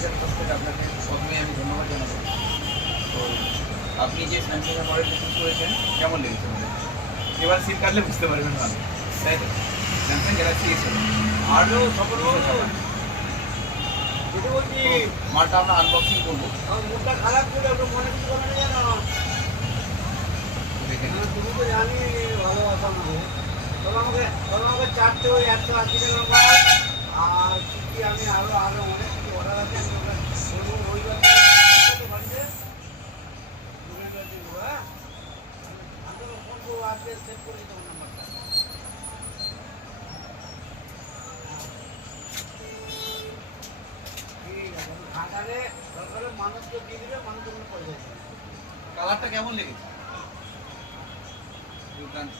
Sanitiser তরফ থেকে আপনাকে প্রথমেই আমি ধন্যবাদ জানাবো। তো আপনি যে স্যানিটাইজার মডেলটা চুজ করেছেন কেমন লেগেছে আমাদের? এবার সিল কাটলে বুঝতে পারবেন ভালো, তাই তো? স্যামসাং গ্যালাক্সি এস আরও সকল যেটা বলছি মালটা আমরা আনবক্সিং করবো। আমার মুখটা খারাপ ছিল, একটু মনে কিছু করে না জানো। দেখে নিন। তুমি তো জানি ভালোবাসা আমাকে। তবে আমাকে 4টে ওই 180 টাকার মাল আর কি আমি আরো অনেক কিছু অর্ডার আছে, আমি ওকে বলবো রবিবার বাড়িতে দেবো। হ্যাঁ, আমি তোকে ফোন করবো, আজকে সেভ করে দিতে নাম্বারটা। ঠিক আছে, আমি খাটালে দরকারে মানুষকে দিয়ে দিলে মানুষের কোনো পয়সা আছে। কালারটা কেমন লেগেছে? দুর্দান্ত।